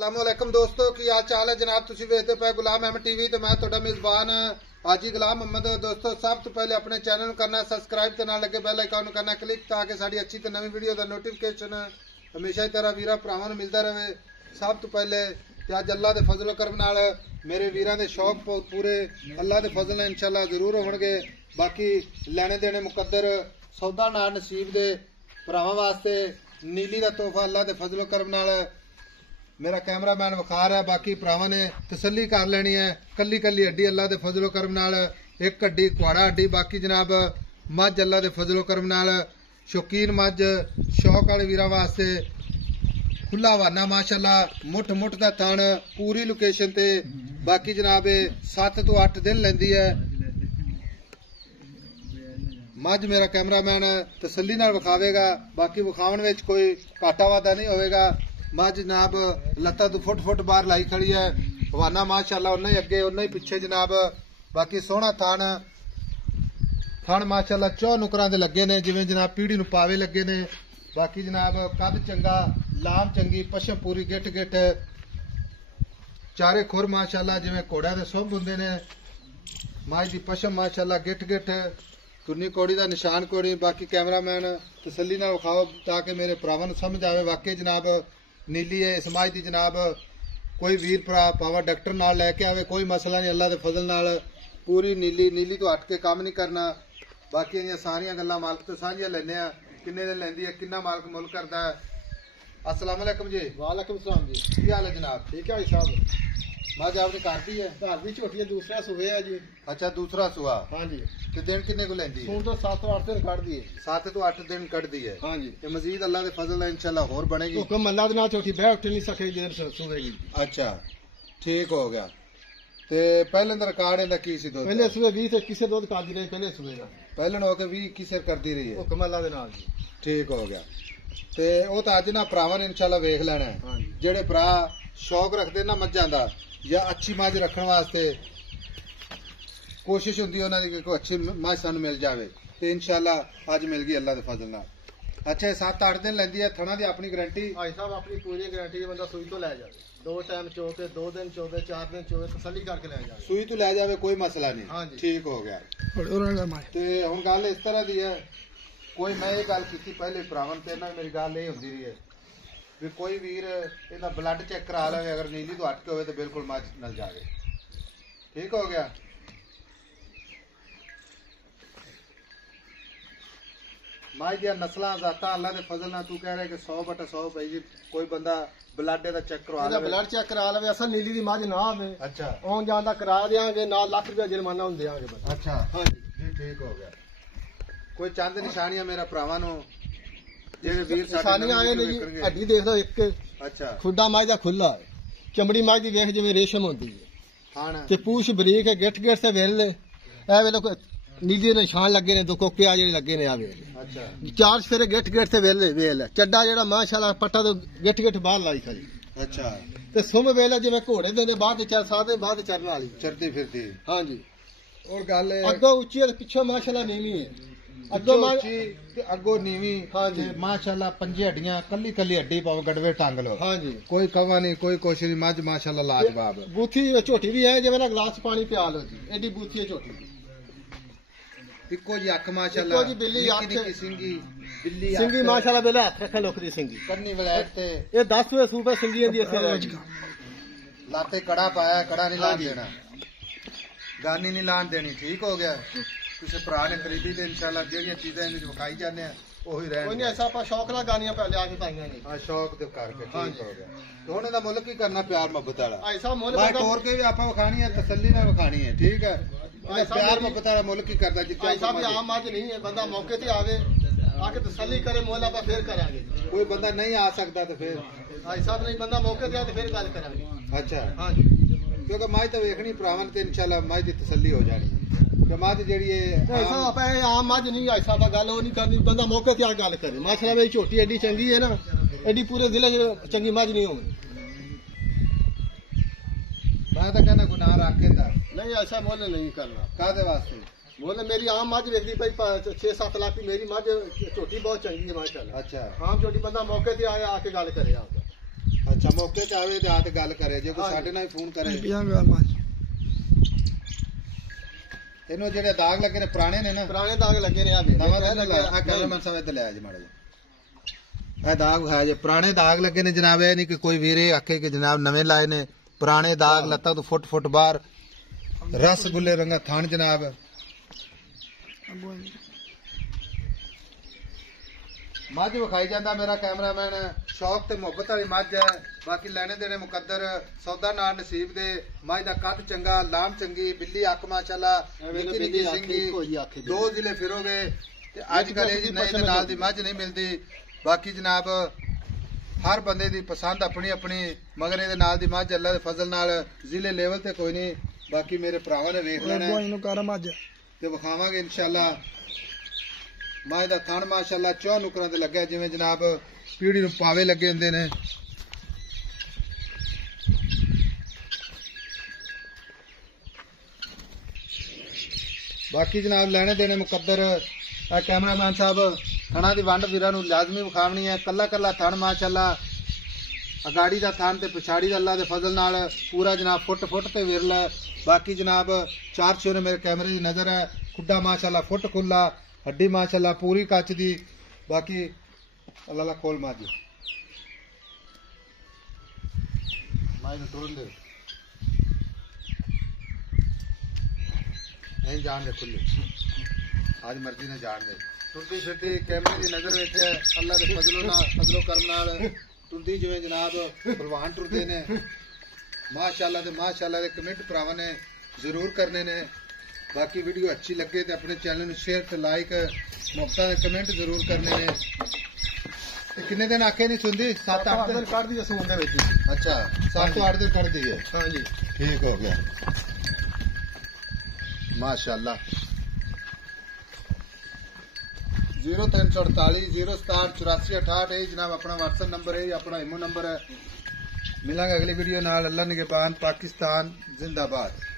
अस्सलामुअलैकुम दोस्तों की हाल चाल है जनाब। तुसी वेखदे पे गुलाम अहमद टीवी ते मैं तुहाडा मेजबान हाजी गुलाम मोहम्मद। दोस्तों सब तो पहले अपने चैनल करना सब्सक्राइब ते नाल लगे बेल आइकन करना क्लिक ताकि साडी अच्छी ते नवी वीडियो दा नोटिफिकेशन हमेशा ही तेरा वीरा भरावां नूं मिलदा रहे। सब तो पहले ते अज अल्लाह दे फजल करम नाल मेरे वीरां दे शौक पूरे अल्लाह दे फजल नाल इंशाअल्लाह जरूर होणगे। बाकी लेने देने मुकद्दर सौदा ना नसीब दे भरावां वास्ते नीली दा तोहफा अल्लाह दे फजल करम नाल मेरा कैमरामैन विखा रहा है। बाकी भरावां ने तसल्ली कर लेनी है। कली कली हड्डी अल्लाह दे फजलो करम नाल एक हड्डी कुआड़ा हड्डी। बाकी जनाब मझ अल्लाह दे फजलो करम नाल शौकीन मझ शौक वाले वीरां वास्ते खुला हवाना माशाअल्लाह मुठ मुठ दा थण पूरी लोकेशन ते। बाकी जनाब 7 तो 8 दिन लैंदी है मझ। मेरा कैमरामैन तसल्ली नाल विखावेगा। बाकी विखावन विच कोई घाटा वाधा नहीं होवेगा। मझ जनाब लत्ता तो फुट फुट बाहर लाई खड़ी है। हवाना माशाअल्लाह उन्ना ही अगे उन्ना ही पिछे जनाब। बाकी सोहना थान थान माशाअल्लाह 4 नुकरां दे लगे ने जिवें जनाब पीढ़ी नूं पावे लगे ने। बाकी जनाब कद चंगा लाम चंगी पशम पूरी गिट गिट चारे खुर माशाअल्लाह जिवें घोड़ियां दे सुंभ हुंदे ने। मझ दी पशम माशाअल्लाह गिट गिट तुन्नी कौड़ी दा निशान कौड़ी। बाकी कैमरामैन तसल्ली नाल विखाओ ताकि मेरे भरावां नूं समझ आवे। वाकई जनाब नीली है इस मझ दी जनाब। कोई वीर भरा पावा डॉक्टर नाल लैके आवे कोई मसला नहीं। अल्लाह दे फजल नाल पूरी नीली तो हट के काम नहीं करना। बाकी इहदियां सारियां गल्लां मालक तो साझियां लैने आ। किन्ने दिन लैंदी है किन्ना मालक मुल करदा है। अस्सलाम वालेकुम जी। वालेकुम सलाम जी। की हाल है जनाब? ठीक है साहब। मझ आपने घर दी है? घर दी झोटी है दूसरा सुबह है जी। अच्छा दूसरा सुआ। हाँ जी। ते दिन किन्ने को लैंदी है? सूर तो 7 तो 8 दिन कट दी है। 7 तो 8 दिन कट दी है। हाँ जी। ते मजीद अल्लाह दे फजल नाल इंशाअल्लाह होर बनेगी। हुक्म अल्लाह दे नाल झोटी बह उठ नहीं सकेगी देर सुबेगी। अच्छा ठीक हो गया। ते पहले दा रिकॉर्ड इंदा की सी? दो पहले सुबह 20 से किसे दूध कादी रही पहले सुबह का। पहले हो के 20 किसे करती रही है। हुक्म अल्लाह दे नाल जी। ठीक हो गया। ते ओ तो अज ना भरावां ने इंशाअल्लाह वेख लेना है। हाँ जी। जेड़े भरा शौक रखते ना मझां दा या अच्छी मझ रखने वास्ते कोशिश होंदी उन्हां दी कि कोई अच्छी मझ सानूं मिल जावे ते इंशाअल्लाह अज मिल गई अल्लाह दे फजल नाल। अच्छा 7-8 दिन लैंदी है। थणा दी अपनी गारंटी? भाई साहब अपनी पूरी गारंटी है। बंदा सुई तो ले जावे 2 टाइम चोके 2 दिन चोके 4 दिन चोके तसल्ली करके ले जावे। सुई तो ले जावे कोई मसला नहीं। हाँ जी। ठीक हो गया। ते हुण गल इस तरह दी है कोई मैं ये गल की पहले भरावां ते ना मेरी गल ये होंदी रही है भी कोई वीर इहदा ब्लड चेक करा लवे अगर नीली तो हट के होवे तो बिल्कुल मझ नल जावे। ठीक हो गया। मझ दियां नस्लां जातां अल्लाह दे फजल नाल तू कह रहा है कि 100/100 भाई जी कोई बंदा ब्लड दा चेक करवा ले ब्लड चेक करा लवे असल नीली दी मझ ना आवे। अच्छा आउण जाण दा करा देंगे ना लाख रुपया जुर्माना हुन देंगे बस। अच्छा हाँ जी। ठीक हो गया। कोई चंद निशानियां मेरा भरावां नूं जेड़े वीर निशानियां आए ने जी हड्डी देख लो एक। अच्छा खुड्डा मझ दा खुला है चमड़ी मझ दी वेख जिवें रेशम होंदी है खान ते पूछ बरीक है गिट गिट से वेले ए वेले नीली निशान लगे ने 2 कोके आ जेड़े लगे ने आ वेले। अच्छा 4 फेरे गिट गिट से वेले वेल चड्डा जेड़ा माशाल्लाह पट्टा तो गिट गिट बाहर लाई खड़ी। अच्छा ते सुम वेले जिवें घोड़े दे बाद चल सादे बाद चरन वाली चरती फिरती। हां जी। और गल अगो ऊंची है पिछे माशाल्लाह नीवी है। अगो ऊंची ते अगो नीवी। हाँ जी। माशाल्लाह पंजे हड्डियां कली कली हड्डी पाओ गड़वे टांग लो। हां जी। कोई कवा नहीं कोई कोशिश नहीं। मझ माशाल्लाह लाजवाब। बूथी झोटी भी है जिवें ना गिलास पानी पिया लो जी एडी बूथी है झोटी। इको जी अख माशाल्लाह इको जी बिल्ली अख निक्की सिंगी बिल्ली सिंगी माशाल्लाह बेले हाथ रखे लोक दी सिंगी कन्नी वलैत ते ये 10वें सूबे सिंगी दी असे लाते कड़ा पाया कड़ा नहीं लान देना गानी नहीं लान देनी। ठीक हो गया। किसी भरा ने खरीदी ते इंशाल्लाह जेड़ियां चीजां इहदे विच विखाई जाने आ ओही रहन। कोई नहीं ऐसा आप शौक नाल गानियां पा लिया के पाईयां ने। हां शौक दे करके। ठीक हो गया। तो हुण इहदा मुल्ल की करना प्यार मोहब्बत वाला। ऐसा मुल्ल मैं तोड़ के भी आपां विखानी है तसल्ली नाल विखानी है। ठीक है। प्यार मोहब्बत वाला मुल्ल की करदा जितना ऐसा भी आम आज नहीं है बंदा मौके ते आवे आके तसल्ली करे मोल आप फिर करांगे। कोई बंदा नहीं आ सकता तो फिर ऐसा नहीं बंदा मौके ते आ तो फिर गल करांगे। अच्छा हां जी। क्योंकि मझ तो वेखनी भरावां ते इंशाल्लाह मझ दी तसल्ली हो जानी कि मझ जेड़ी है ऐसा आप आम आज नहीं ऐसा गल वो नहीं करनी बंदा मौके ते आ गल करे। माशाल्लाह मेरी झोटी एडी चंगी है ना एडी पूरे जिले च चंगी मझ नहीं होगी। मैं तो कहना गुनाह रख के नहीं ऐसा मुल नहीं करना। कादे वास्ते? बोले मेरी आम मझ वेखदी भाई 6-7 लाख की मेरी मझ झोटी बहुत चंगी है माशाल्लाह। अच्छा आम झोटी बंदा मौके ते आया आके गल करे आप। अच्छा मौके च आवे ते आके गल करे जे कोई साडे नाल फोन करे ਇਹਨੂੰ ਜਿਹੜੇ ਦਾਗ ਲੱਗੇ ਨੇ ਪੁਰਾਣੇ ਨੇ ਨਾ ਪੁਰਾਣੇ ਦਾਗ ਲੱਗੇ ਨੇ ਆ ਵੇ ਨਵਾਂ ਤਾਂ ਲੱਗਾ ਆ ਕੈਮਰਾਮੈਨ ਸਾਹਿਬ ਇੱਧਰ ਲੈ ਆ ਜੀ ਮਾੜਾ ਜਿਹਾ ਇਹ ਦਾਗ ਹੈ ਜੇ ਪੁਰਾਣੇ ਦਾਗ ਲੱਗੇ ਨੇ ਜਨਾਬ ਇਹ ਨਹੀਂ ਕਿ ਕੋਈ ਵੀਰੇ ਆਖੇ ਕਿ ਜਨਾਬ ਨਵੇਂ ਲਾਏ ਨੇ ਪੁਰਾਣੇ ਦਾਗ ਲੱਤਾਂ ਤੋਂ ਫੁੱਟ ਬਾਹਰ ਰਸਗੁੱਲੇ ਰੰਗਾ ਥਾਣ ਜਨਾਬ ਮੱਝ ਵਿਖਾਈ ਜਾਂਦਾ ਮੇਰਾ ਕੈਮਰਾਮੈਨ ਸ਼ੌਕ ਤੇ ਮੁਹੱਬਤ ਵਾਲੀ ਮੱਝ ਹੈ ਬਾਕੀ ਲੈਣੇ ਦੇਣੇ ਮੁਕੱਦਰ ਸੌਦਾ ਨਾਲ ਨਸੀਬ ਦੇ ਮੱਝ ਦਾ ਕੱਦ ਚੰਗਾ ਲਾਮ ਚੰਗੀ ਬਿੱਲੀ ਅੱਖ ਮਾਸ਼ਾਅੱਲਾ ਨਿੱਕੀ ਨਿੱਕੀ ਸਿੰਗੀ 2 ਜ਼ਿਲ੍ਹੇ ਫਿਰੋਗੇ ਤੇ ਅੱਜ ਕੱਲ ਇਹ ਨਏ ਦੇ ਨਾਲ ਦੀ ਮੱਝ ਨਹੀਂ ਮਿਲਦੀ ਬਾਕੀ ਜਨਾਬ ਹਰ ਬੰਦੇ ਦੀ ਪਸੰਦ ਆਪਣੀ ਆਪਣੀ ਮਗਰ ਇਹਦੇ ਨਾਲ ਦੀ ਮੱਝ ਅੱਲਾ ਦੇ ਫਜ਼ਲ ਨਾਲ ਜ਼ਿਲ੍ਹੇ ਲੈਵਲ ਤੇ ਕੋਈ ਨਹੀਂ ਬਾਕੀ ਮੇਰੇ ਭਰਾਵਾਂ ਨੇ ਵੇਖ ਲੈਣਾ ਇਹਨੂੰ ਕਰ ਮੱਝ ਤੇ ਵਿਖਾਵਾਂਗੇ ਇਨਸ਼ਾਅੱਲਾ ਮਾਂ ਦਾ ਥਣ ਮਾਸ਼ਾਅੱਲਾ 4 ਨੁਕਰਾਂ ਤੇ ਲੱਗਿਆ ਜਿਵੇਂ ਜਨਾਬ ਪੀੜੀ ਨੂੰ ਪਾਵੇ ਲੱਗੇ ਹੁੰਦੇ ਨੇ ਬਾਕੀ ਜਨਾਬ ਲੈਣੇ ਦੇਣੇ ਮੁਕੱਦਰ ਆ ਕੈਮਰਾਮੈਨ ਸਾਹਿਬ ਥਣਾ ਦੀ ਵੰਡ ਵੀਰਾਂ ਨੂੰ ਲਾਜ਼ਮੀ ਵਿਖਾਵਣੀ ਹੈ ਕੱਲਾ ਕੱਲਾ ਥਣ ਮਾਸ਼ਾਅੱਲਾ ਅਗਾੜੀ ਦਾ ਥਣ ਤੇ ਪਿਛਾੜੀ ਦਾ ਅੱਲਾ ਦੇ ਫਜ਼ਲ ਨਾਲ ਪੂਰਾ ਜਨਾਬ ਫੁੱਟ ਤੇ ਵਿਰਲਾ ਬਾਕੀ ਜਨਾਬ 4 ਛੇ ਮੇਰੇ ਕੈਮਰੇ ਦੀ ਨਜ਼ਰ ਹੈ ਖੁੱਡਾ ਮਾਸ਼ਾਅੱਲਾ ਫੁੱਟ ਖੁੱਲਾ हड्डी माशाल्लाह पूरी कच दी बाकी अल्लाह ला खोल मार दी माई टूरन दे नहीं जान दे खुली आज मर्जी ने जान दे टुरती फिरती कैमरे की नजर विच अल्लाह दे फजलो करम नाल टुरदी जिवें जनाब परवान टुरदे ने माशाल्लाह दे कमेंट भरावां ने जरूर करने ने बाकी वीडियो अच्छी लगे तो अपने चैनल शेयर ते लाइक मुफ्ता ने कमेंट जरूर करने ने कितने दिन आखे नहीं सुनती 7-8 दिन कर दी सून दे विच अच्छा 7-8 दिन कर दी है हां जी ठीक हो गया माशाल्लाह 0348 067 84 जनाब अपना व्हाट्सएप नंबर है अपना इमो नंबर है मिलांगे अगली वीडियो नाल अल्लाह निगहबान पाकिस्तान जिंदाबाद।